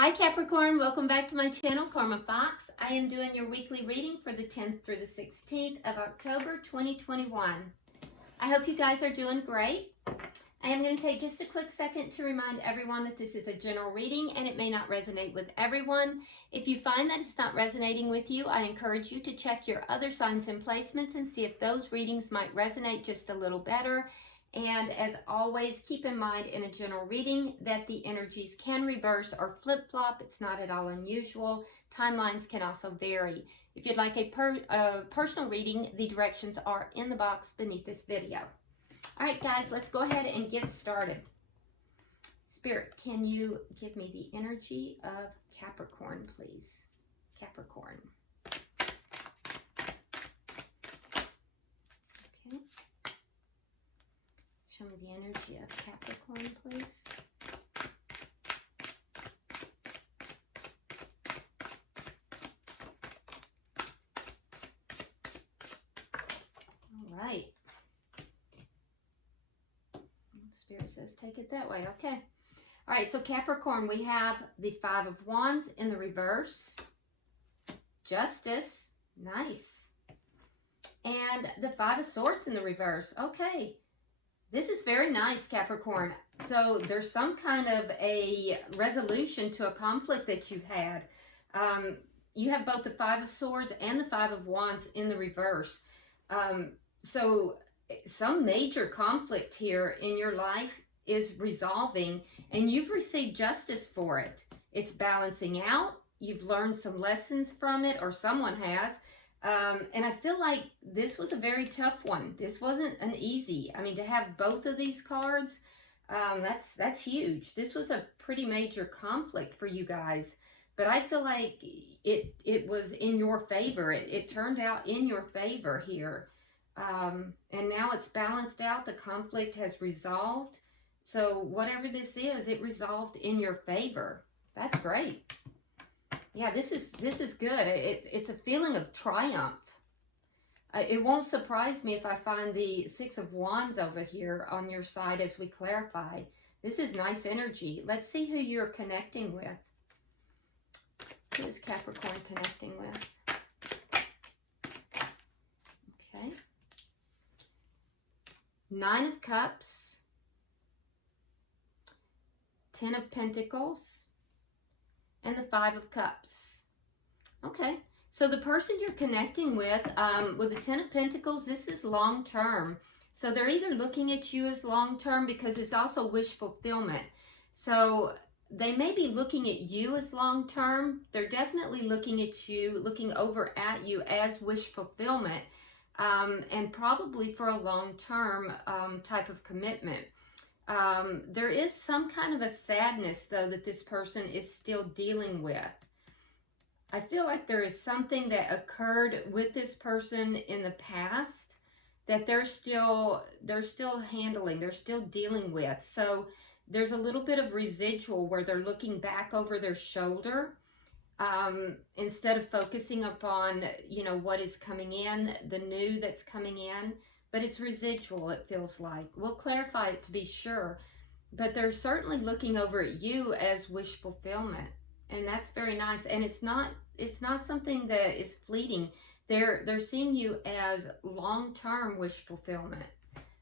Hi Capricorn, welcome back to my channel, Karma Fox. I am doing your weekly reading for the 10th through the 16th of October 2021. I hope you guys are doing great. I am going to take just a quick second to remind everyone that this is a general reading and it may not resonate with everyone. If you find that it's not resonating with you, I encourage you to check your other signs and placements and see if those readings might resonate just a little better. And as always, keep in mind in a general reading that the energies can reverse or flip-flop. It's not at all unusual. Timelines can also vary. If you'd like a personal reading, the directions are in the box beneath this video. All right, guys, let's go ahead and get started. Spirit, can you give me the energy of Capricorn, please? Capricorn. Okay. Show me the energy of Capricorn, please. All right. Spirit says take it that way. Okay. All right, so Capricorn, we have the Five of Wands in the reverse. Justice. Nice. And the Five of Swords in the reverse. Okay. This is very nice, Capricorn. So there's some kind of a resolution to a conflict that you've had. You have both the Five of Swords and the Five of Wands in the reverse. So some major conflict here in your life is resolving and you've received justice for it. It's balancing out. You've learned some lessons from it, or someone has. And I feel like this was a very tough one. This wasn't an easy. I mean, to have both of these cards, that's huge. This was a pretty major conflict for you guys. But I feel like it was in your favor. It turned out in your favor here. And now it's balanced out. The conflict has resolved. So whatever this is, it resolved in your favor. That's great. Yeah, this is good. It's a feeling of triumph. It won't surprise me if I find the Six of Wands over here on your side as we clarify. This is nice energy. Let's see who you're connecting with. Who is Capricorn connecting with? Okay. Nine of Cups. Ten of Pentacles. And the Five of Cups. Okay, so the person you're connecting with the Ten of Pentacles, this is long-term. So they're either looking at you as long-term because it's also wish fulfillment. So they may be looking at you as long-term. They're definitely looking at you, looking over at you as wish fulfillment, and probably for a long-term type of commitment. There is some kind of a sadness, though, that this person is still dealing with. I feel like there is something that occurred with this person in the past that they're still handling, they're still dealing with. So there's a little bit of residual where they're looking back over their shoulder instead of focusing upon, you know, what is coming in, the new that's coming in. But it's residual, it feels like. We'll clarify it to be sure. But they're certainly looking over at you as wish fulfillment. And that's very nice. And it's not something that is fleeting. They're seeing you as long-term wish fulfillment.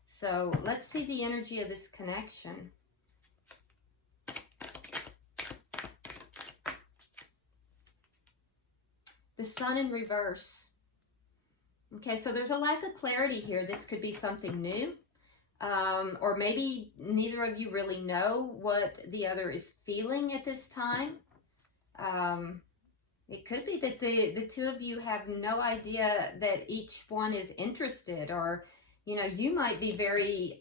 So let's see the energy of this connection. The Sun in reverse. Okay, so there's a lack of clarity here. This could be something new, or maybe neither of you really know what the other is feeling at this time. It could be that the two of you have no idea that each one is interested, or, you know, you might be very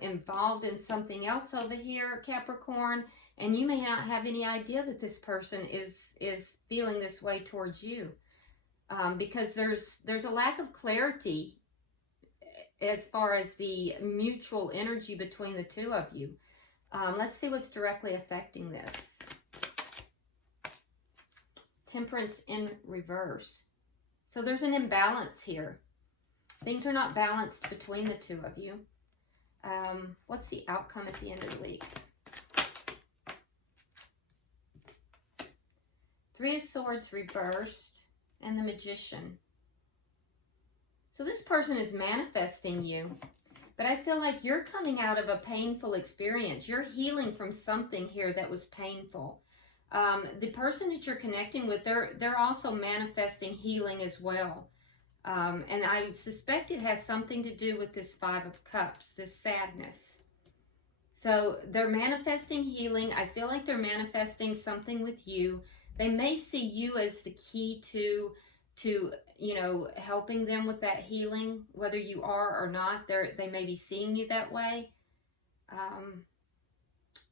involved in something else over here, Capricorn, and you may not have any idea that this person is feeling this way towards you. Because there's a lack of clarity as far as the mutual energy between the two of you. Let's see what's directly affecting this. Temperance in reverse. So there's an imbalance here. Things are not balanced between the two of you. What's the outcome at the end of the week? Three of Swords reversed, and the Magician. So this person is manifesting you, but I feel like you're coming out of a painful experience. You're healing from something here that was painful. The person that you're connecting with, they're also manifesting healing as well. And I suspect it has something to do with this Five of Cups, this sadness. So they're manifesting healing. I feel like they're manifesting something with you. They may see you as the key to you know, helping them with that healing, whether you are or not. They may be seeing you that way.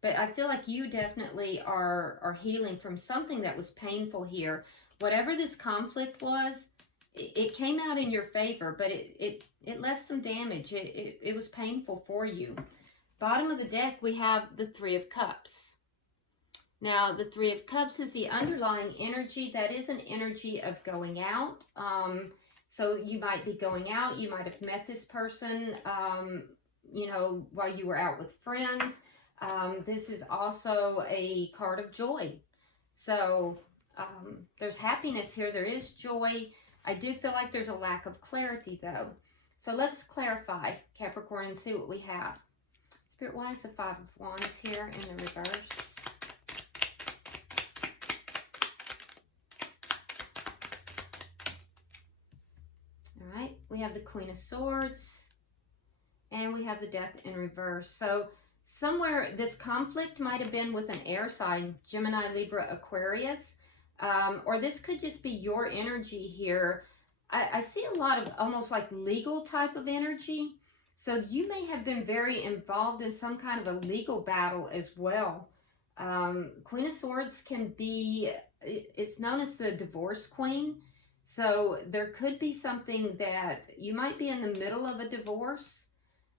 But I feel like you definitely are healing from something that was painful here. Whatever this conflict was, it came out in your favor, but it left some damage. It was painful for you. Bottom of the deck, we have the Three of Cups. Now, the Three of Cups is the underlying energy. That is an energy of going out. So you might be going out. You might have met this person, you know, while you were out with friends. This is also a card of joy. So there's happiness here. There is joy. I do feel like there's a lack of clarity, though. So let's clarify, Capricorn, and see what we have. Spirit, why is the Five of Wands here in the reverse? All right, we have the Queen of Swords, and we have the Death in reverse. So somewhere this conflict might have been with an air sign, Gemini, Libra, Aquarius, or this could just be your energy here. I see a lot of almost like legal type of energy. So you may have been very involved in some kind of a legal battle as well. Queen of Swords can be, it's known as the divorce queen. So there could be something that you might be in the middle of a divorce.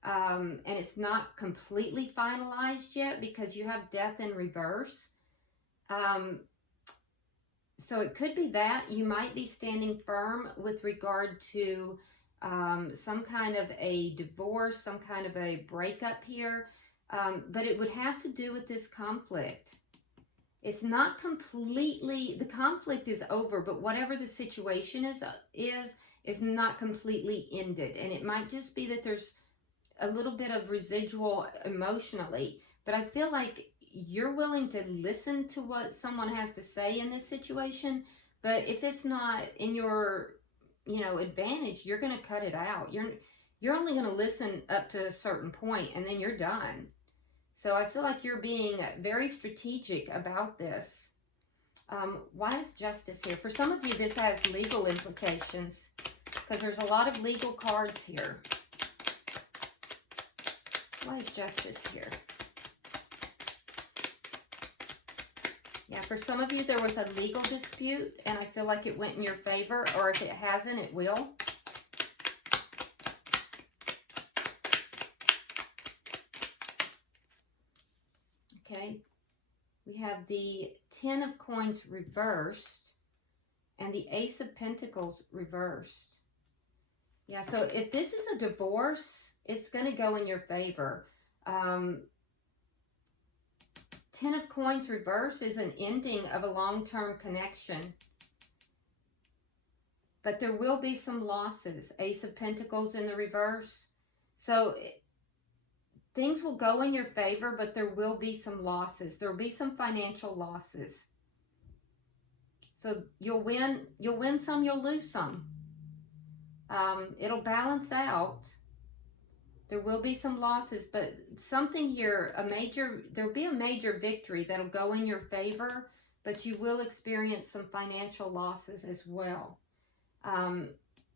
And it's not completely finalized yet because you have Death in reverse. So it could be that you might be standing firm with regard to some kind of a divorce, some kind of a breakup here. But it would have to do with this conflict. It's not completely, the conflict is over, but whatever the situation is not completely ended. And it might just be that there's a little bit of residual emotionally, but I feel like you're willing to listen to what someone has to say in this situation. But if it's not in your, you know, advantage, you're going to cut it out. You're only going to listen up to a certain point, and then you're done. So I feel like you're being very strategic about this. Why is Justice here? For some of you, this has legal implications because there's a lot of legal cards here. Why is Justice here? Yeah, for some of you, there was a legal dispute, and I feel like it went in your favor, or if it hasn't, it will. Okay, we have the Ten of Coins reversed, and the Ace of Pentacles reversed. Yeah, so if this is a divorce, it's going to go in your favor. Ten of Coins reverse is an ending of a long-term connection. But there will be some losses. Ace of Pentacles in the reverse. So things will go in your favor, but there will be some losses. There will be some financial losses. So you'll win some, you'll lose some. It'll balance out. There will be some losses, but something here, there'll be a major victory that'll go in your favor, but you will experience some financial losses as well.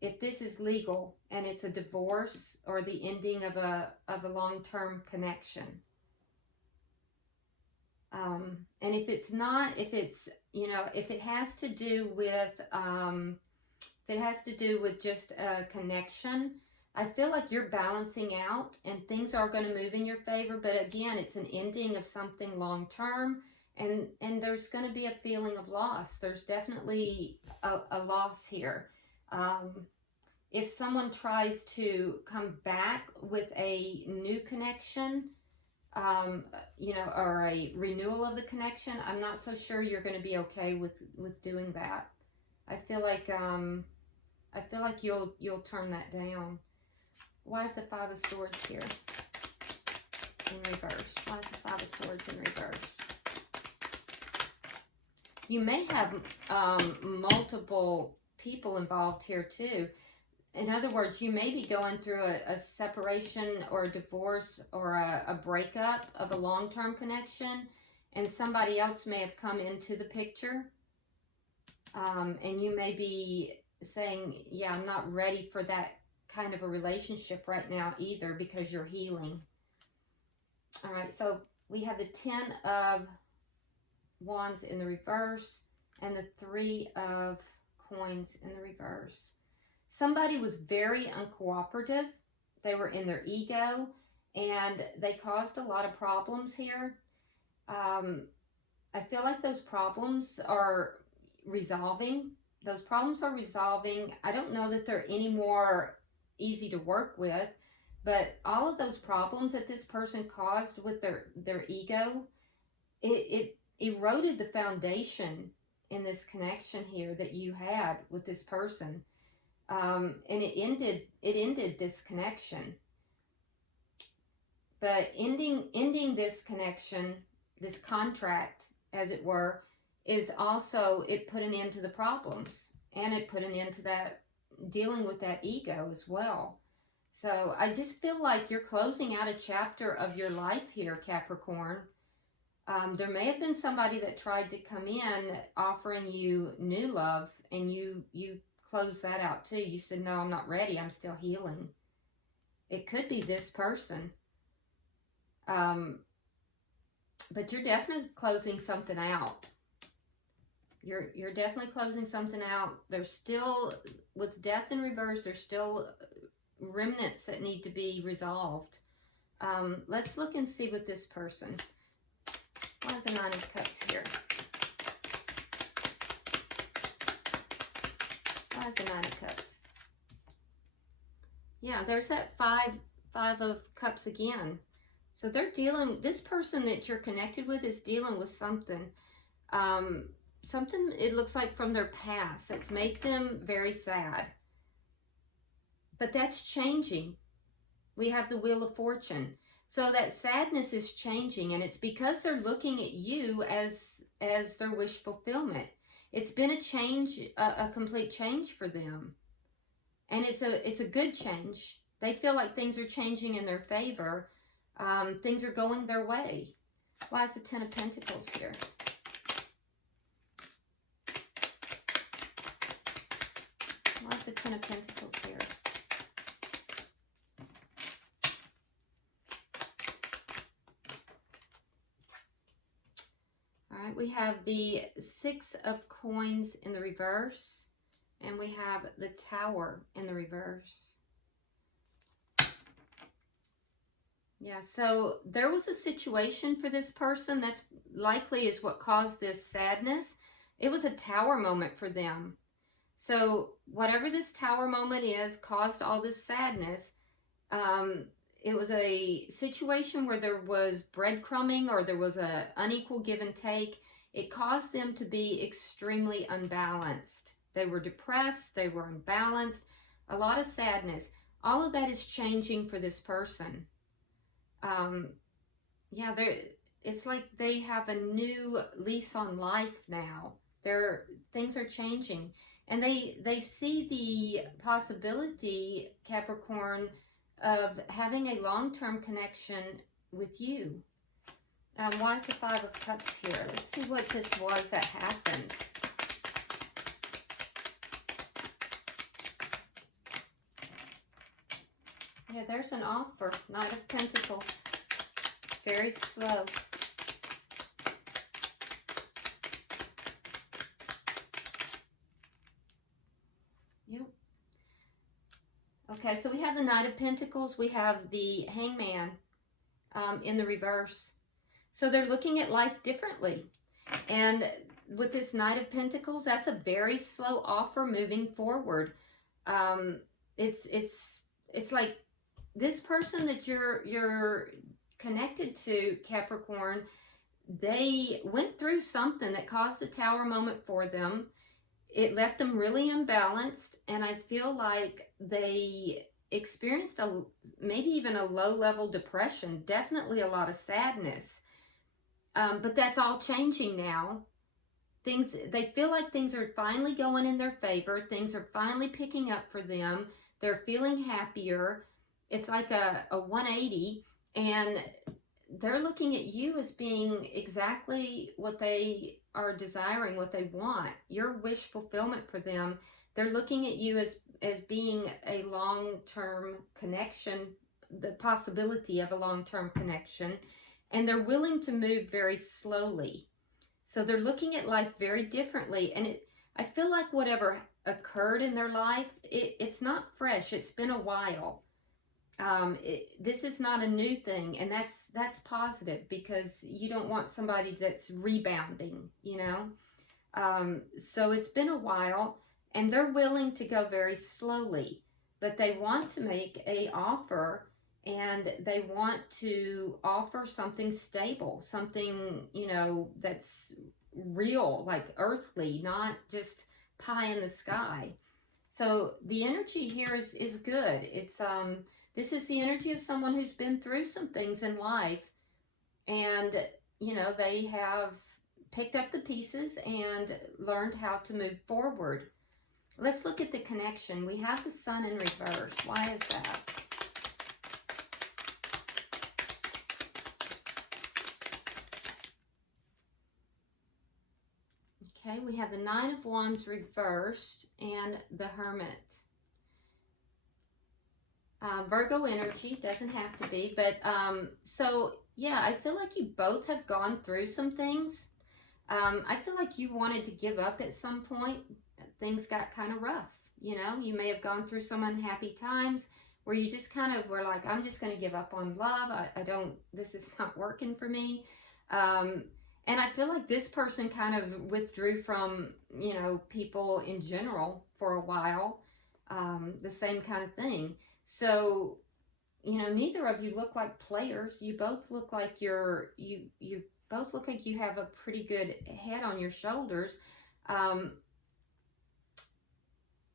If this is legal and it's a divorce or the ending of a long-term connection. And if it's not, if it's, you know, if it has to do with, just a connection, I feel like you're balancing out and things are going to move in your favor. But again, it's an ending of something long-term, and there's going to be a feeling of loss. There's definitely a loss here. If someone tries to come back with a new connection, you know, or a renewal of the connection, I'm not so sure you're going to be okay with doing that. I feel like you'll turn that down. Why is the Five of Swords here in reverse? Why is the Five of Swords in reverse? You may have multiple people involved here too. In other words, you may be going through a separation or a divorce or a breakup of a long-term connection, and somebody else may have come into the picture, and you may be saying, yeah, I'm not ready for that kind of a relationship right now either, because you're healing. All right, so we have the Ten of Wands in the reverse and the Three of Coins in the reverse. Somebody was very uncooperative. They were in their ego, and they caused a lot of problems here. I feel like those problems are resolving. Those problems are resolving. I don't know that they're any more easy to work with, but all of those problems that this person caused with their ego, it eroded the foundation in this connection here that you had with this person. And it ended this connection. But ending this connection, this contract, as it were, is also, it put an end to the problems, and it put an end to that, dealing with that ego as well. So I just feel like you're closing out a chapter of your life here, Capricorn. There may have been somebody that tried to come in offering you new love, and you closed that out too. You said, no, I'm not ready. I'm still healing. It could be this person. But you're definitely closing something out. You're definitely closing something out. There's still, with death in reverse, there's still remnants that need to be resolved. Let's look and see with this person. Why is the Nine of Cups here? Why is the Nine of Cups? Yeah, there's that five of Cups again. So they're dealing, this person that you're connected with is dealing with something. Something, it looks like, from their past that's made them very sad. But that's changing. We have the Wheel of Fortune. So that sadness is changing, and it's because they're looking at you as their wish fulfillment. It's been a change, a complete change for them. And it's a good change. They feel like things are changing in their favor. Things are going their way. Why is the Ten of Pentacles here? Why is the Ten of Pentacles here? All right, we have the Six of Coins in the reverse, and we have the Tower in the reverse. Yeah, so there was a situation for this person that's likely is what caused this sadness. It was a Tower moment for them. So whatever this Tower moment is caused all this sadness. It was a situation where there was breadcrumbing, or there was a unequal give and take. It caused them to be extremely unbalanced. They were depressed, they were unbalanced, a lot of sadness. All of that is changing for this person. Yeah, it's like they have a new lease on life now. Things are changing. And they see the possibility, Capricorn, of having a long-term connection with you. Why is the Five of Cups here? Let's see what this was that happened. Yeah, there's an offer. Knight of Pentacles. Very slow. Yep. Okay, so we have the Knight of Pentacles. We have the Hangman in the reverse. So they're looking at life differently. And with this Knight of Pentacles, that's a very slow offer moving forward. It's like this person that you're connected to Capricorn, they went through something that caused a tower moment for them. It left them really imbalanced, and I feel like they experienced maybe even a low-level depression, definitely a lot of sadness. But that's all changing now. They feel like things are finally going in their favor. Things are finally picking up for them. They're feeling happier. It's like a 180, and they're looking at you as being exactly what they are desiring, what they want. Your wish fulfillment for them. They're looking at you as being a long-term connection, the possibility of a long-term connection, and they're willing to move very slowly. So they're looking at life very differently, and I feel like whatever occurred in their life, it's not fresh. It's been a while. This is not a new thing, and that's positive, because you don't want somebody that's rebounding, you know. So it's been a while, and they're willing to go very slowly, but they want to make a offer, and they want to offer something stable, something, you know, that's real, like earthly, not just pie in the sky. So the energy here is good. It's this is the energy of someone who's been through some things in life, and you know, they have picked up the pieces and learned how to move forward. Let's look at the connection. We have the Sun in reverse. Why is that? Okay, we have the Nine of Wands reversed and the Hermit. Virgo energy, doesn't have to be, but so yeah, I feel like you both have gone through some things. I feel like you wanted to give up at some point. Things got kind of rough, you know. You may have gone through some unhappy times where you just kind of were like, I'm just going to give up on love. I don't, this is not working for me. And I feel like this person kind of withdrew from, you know, people in general for a while. The same kind of thing. So, you know, neither of you look like players. You both look like you both look like you have a pretty good head on your shoulders.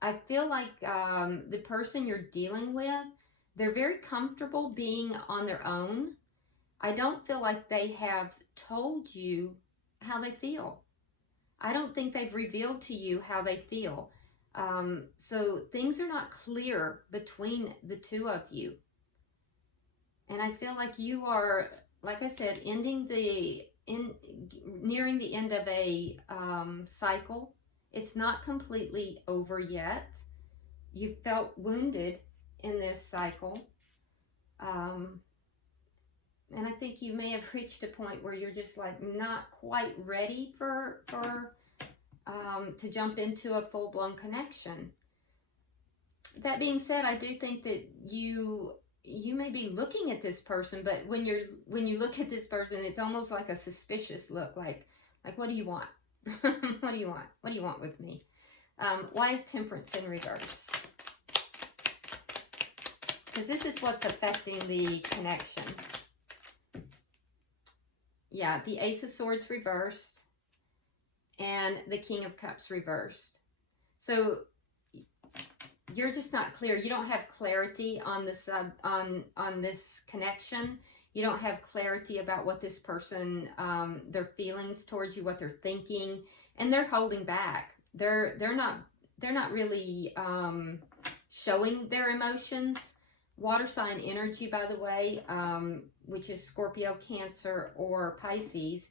I feel like the person you're dealing with, they're very comfortable being on their own. I don't feel like they have told you how they feel. I don't think they've revealed to you how they feel. So things are not clear between the two of you. And I feel like you are, like I said, nearing the end of a cycle. It's not completely over yet. You felt wounded in this cycle. And I think you may have reached a point where you're just like not quite ready for to jump into a full-blown connection. That being said, I do think that you may be looking at this person, but when you look at this person, it's almost like a suspicious look, like what do you want? What do you want? What do you want with me? Why is Temperance in reverse? Because this is what's affecting the connection. Yeah, the Ace of Swords reversed and the King of Cups reversed. So you're just not clear. You don't have clarity on this on this connection. You don't have clarity about what this person, their feelings towards you, what they're thinking, and they're holding back. They're not really showing their emotions. Water sign energy, by the way, which is Scorpio, Cancer, or Pisces,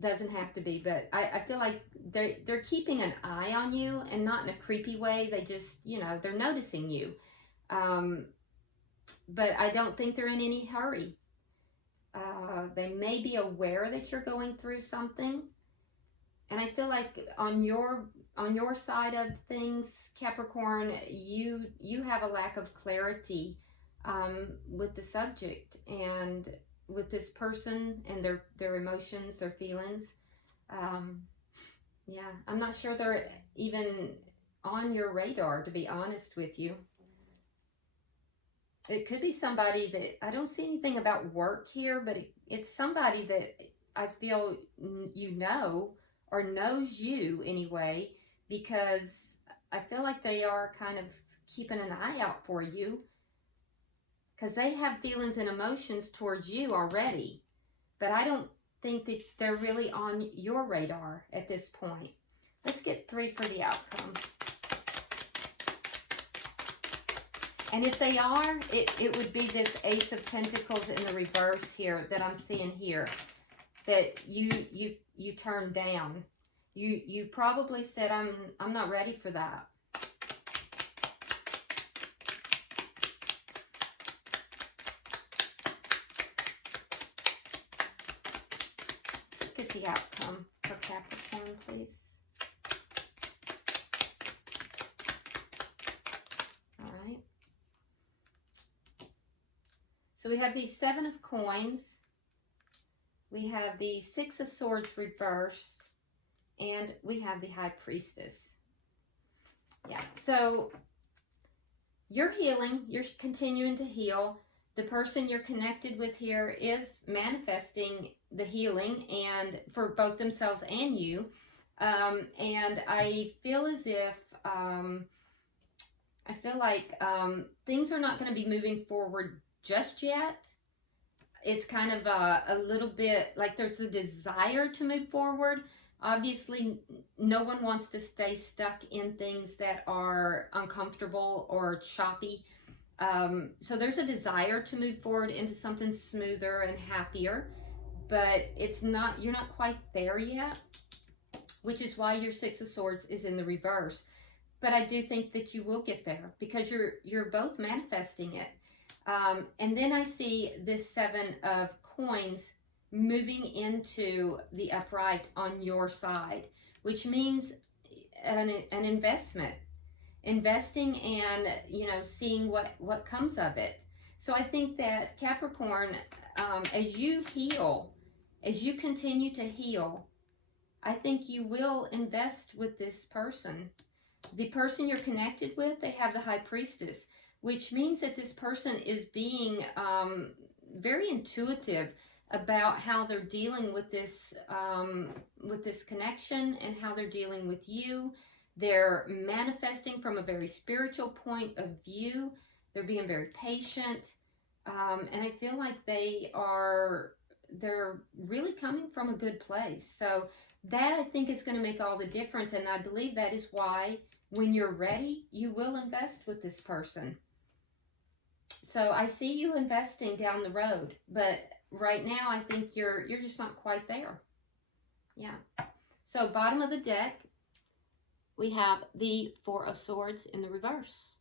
doesn't have to be, but I feel like they're keeping an eye on you, and not in a creepy way. They just, you know, they're noticing you. But I don't think they're in any hurry. They may be aware that you're going through something. And I feel like on your side of things, Capricorn, you have a lack of clarity with the subject and with this person and their emotions, their feelings. Yeah, I'm not sure they're even on your radar, to be honest with you. it could be somebody that, I don't see anything about work here, but it's somebody that I feel you know, or knows you anyway, because I feel like they are kind of keeping an eye out for you, because they have feelings and emotions towards you already, but I don't think that they're really on your radar at this point. Let's get 3 for the outcome. And if they are, it would be this Ace of Pentacles in the reverse here that I'm seeing here, that you turned down. You probably said, I'm not ready for that. Let's look at the outcome for Capricorn, please. All right. So we have the 7 of Coins. We have the 6 of Swords reversed. And we have the High Priestess. Yeah, so you're healing. You're continuing to heal. The person you're connected with here is manifesting the healing, and for both themselves and you. And I feel as if, I feel like things are not going to be moving forward just yet. It's kind of a little bit like there's a desire to move forward. Obviously, no one wants to stay stuck in things that are uncomfortable or choppy. So there's a desire to move forward into something smoother and happier, but it's not, you're not quite there yet, which is why your 6 of Swords is in the reverse. But I do think that you will get there, because you're both manifesting it. And then I see this 7 of Coins moving into the upright on your side, which means an investment, investing, and seeing what comes of it. So I think that Capricorn, as you heal, as you continue to heal, I think you will invest with this person. The person you're connected with, they have the High Priestess, which means that this person is being very intuitive about how they're dealing with this connection, and how they're dealing with you. They're manifesting from a very spiritual point of view. They're being very patient, and I feel like they're really coming from a good place. So that, I think, is going to make all the difference, and I believe that is why when you're ready, you will invest with this person. So I see you investing down the road, but right now I think you're just not quite there. Yeah. So bottom of the deck, we have the 4 of Swords in the reverse,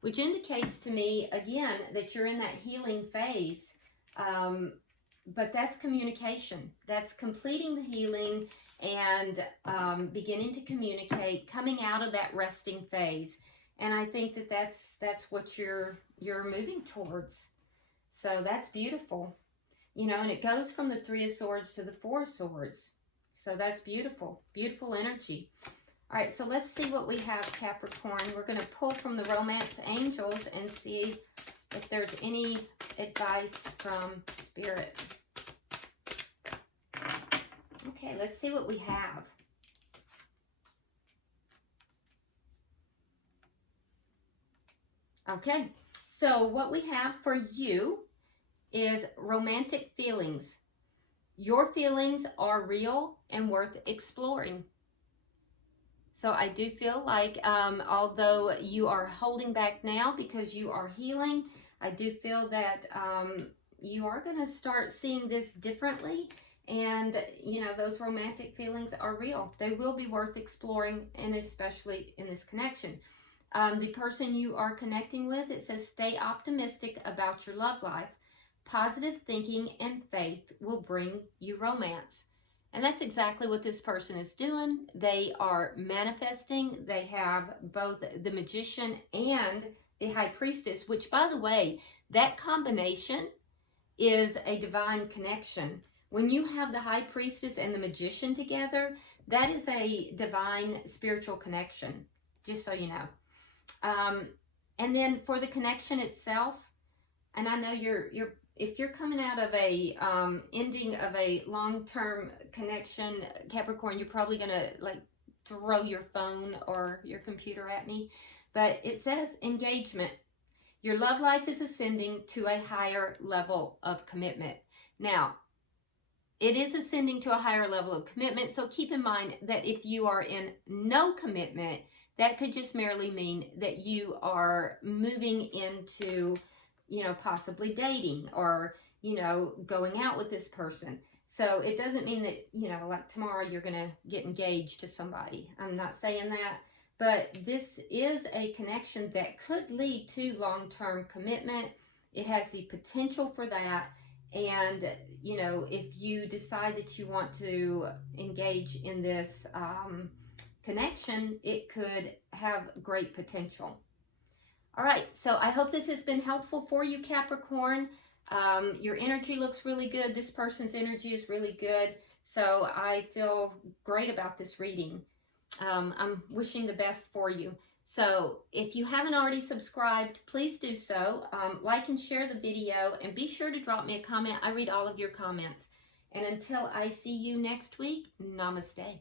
which indicates to me, again, that you're in that healing phase. But that's communication. That's completing the healing and beginning to communicate, coming out of that resting phase. And I think that that's what you're moving towards. So that's beautiful. And it goes from the 3 of Swords to the 4 of Swords. So that's beautiful. Beautiful energy. All right, so let's see what we have, Capricorn. We're going to pull from the Romance Angels and see if there's any advice from Spirit. Okay, let's see what we have. Okay, so what we have for you is romantic feelings. Your feelings are real and worth exploring. So I do feel like, although you are holding back now because you are healing, I do feel that you are going to start seeing this differently. And, those romantic feelings are real. They will be worth exploring, and especially in this connection. The person you are connecting with, it says, stay optimistic about your love life. Positive thinking and faith will bring you romance. And that's exactly what this person is doing. They are manifesting. They have both the Magician and the High Priestess, which, by the way, that combination is a divine connection. When you have the High Priestess and the Magician together, that is a divine spiritual connection, just so you know. And then for the connection itself, And I know if you're coming out of a ending of a long-term connection, Capricorn, you're probably gonna like throw your phone or your computer at me. But it says engagement. Your love life is ascending to a higher level of commitment. Now, it is ascending to a higher level of commitment, so keep in mind that if you are in no commitment, that could just merely mean that you are moving into, you know, possibly dating or, you know, going out with this person. So it doesn't mean that, you know, like tomorrow you're going to get engaged to somebody. I'm not saying that, but this is a connection that could lead to long-term commitment. It has the potential for that. And, you know, if you decide that you want to engage in this connection, it could have great potential. All right, so I hope this has been helpful for you, Capricorn. Your energy looks really good. This person's energy is really good. So I feel great about this reading. I'm wishing the best for you. So if you haven't already subscribed, please do so. Like and share the video, and be sure to drop me a comment. I read all of your comments. And until I see you next week, namaste.